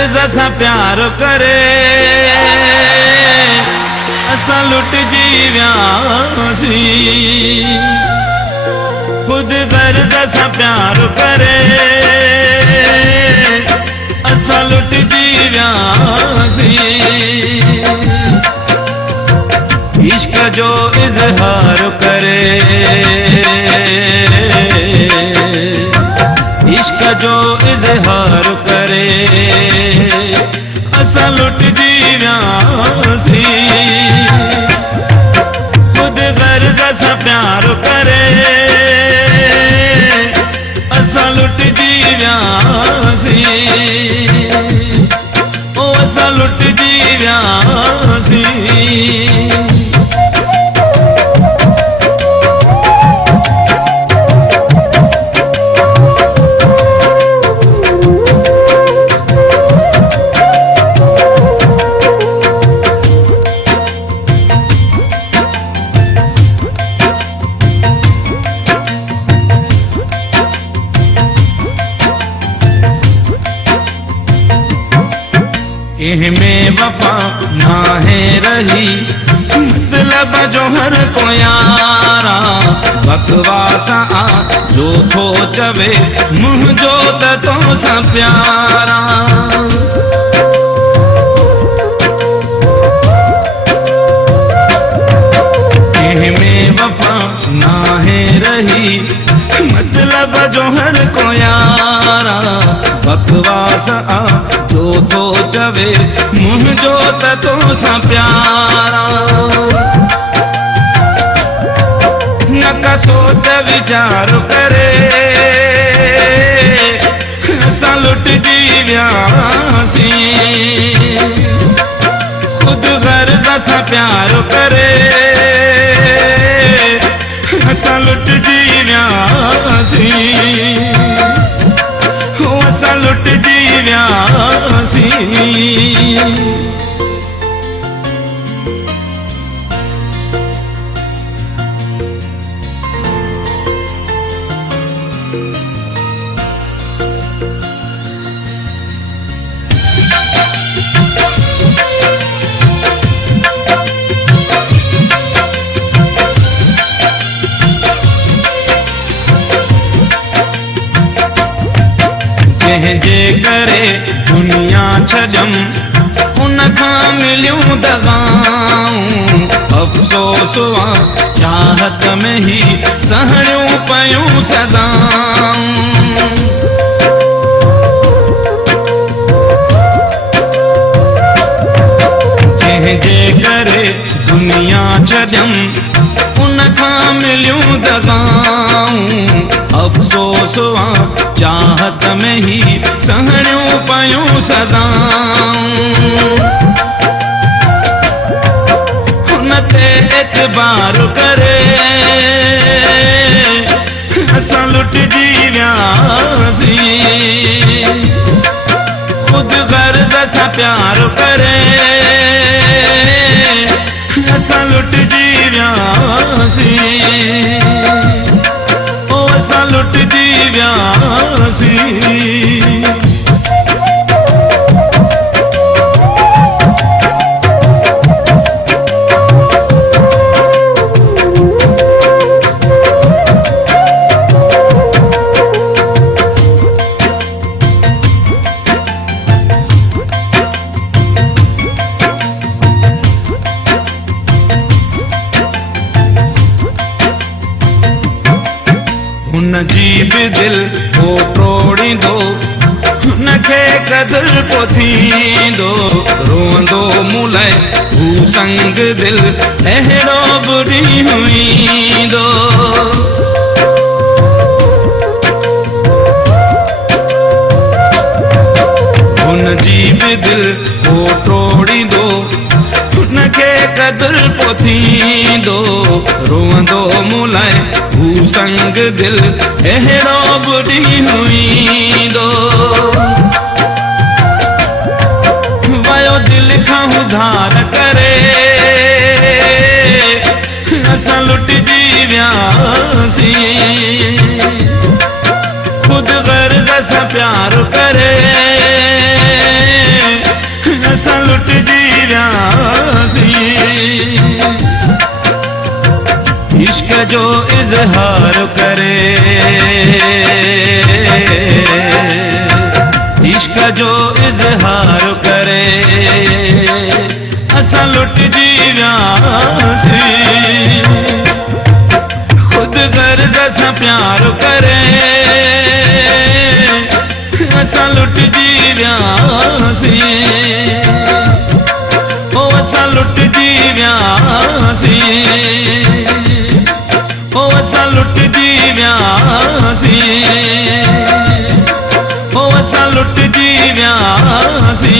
गर्ज असां प्यार करे असां लुटजी वियासीं। खुद गर्ज असां प्यार करे असां लुटजी वियासीं। इश्क जो इजहार करे इश्क जो इजहार करे असां लुटजी वियासीं। खुद गर्ज असां प्यार करे असां लुटजी वियासीं। ओ असां लुटजी वियासीं। में वफा ना है रही मतलब जो हर को यारा बकवास आ जो थो चवे मुंहिंजो त तो सां प्यारा। में वफा ना है रही मतलब जो हर को यारा बकवास आ जो तो चवे मुंहिंजो त तो सां प्यारा। न का सोच वीचार करे असां लुटजी वियासीं। खुद गर्ज असां प्यार करे असां लुटजी वियासीं। असां लुटजी वियासीं। जे करे दुनिया छजम उन खां मिलियूं दगाऊं। अफ़सोस आ चाहत में ही सहणियूं पयूं सदाऊं। जे करे दुनिया छजम उन खां मिलियूं दगाऊं। अफ़सोस आ चाहत में ही सहणियूं पयूं सदाऊं। हुन ते एतबार करे असां लुटजी वियासीं। खुद गर्ज असां प्यार करे असां लुटजी वियासीं। ओ असां लुटजी वियासीं। हुन जी भी दिल को टोड़ींदो हुनखे कदर को थींदो। रोंदो मुलाए हू संग दिल अहिड़ो बुरी हुईंदो। हुन जी भी दिल को टोड़ींदो हुनखे कदर को थींदो। रोंदो मुलाए हू संग दिल अहिड़ो बुरी हुईंदो। वयो दिल खां उधार करे असां लुटजी वियासीं। खुद गर्ज असां प्यार करे वियासी। इश्क जो इजहार करे, इश्क जो इजहार करे, असा लुट जी वियासी। खुद गर्ज असा प्यार करे, असा लुट जी वियासी। ओ असा लुट जी वियासी, ओ असा लुट जी वियासी, ओ असा लुट जी वियासी।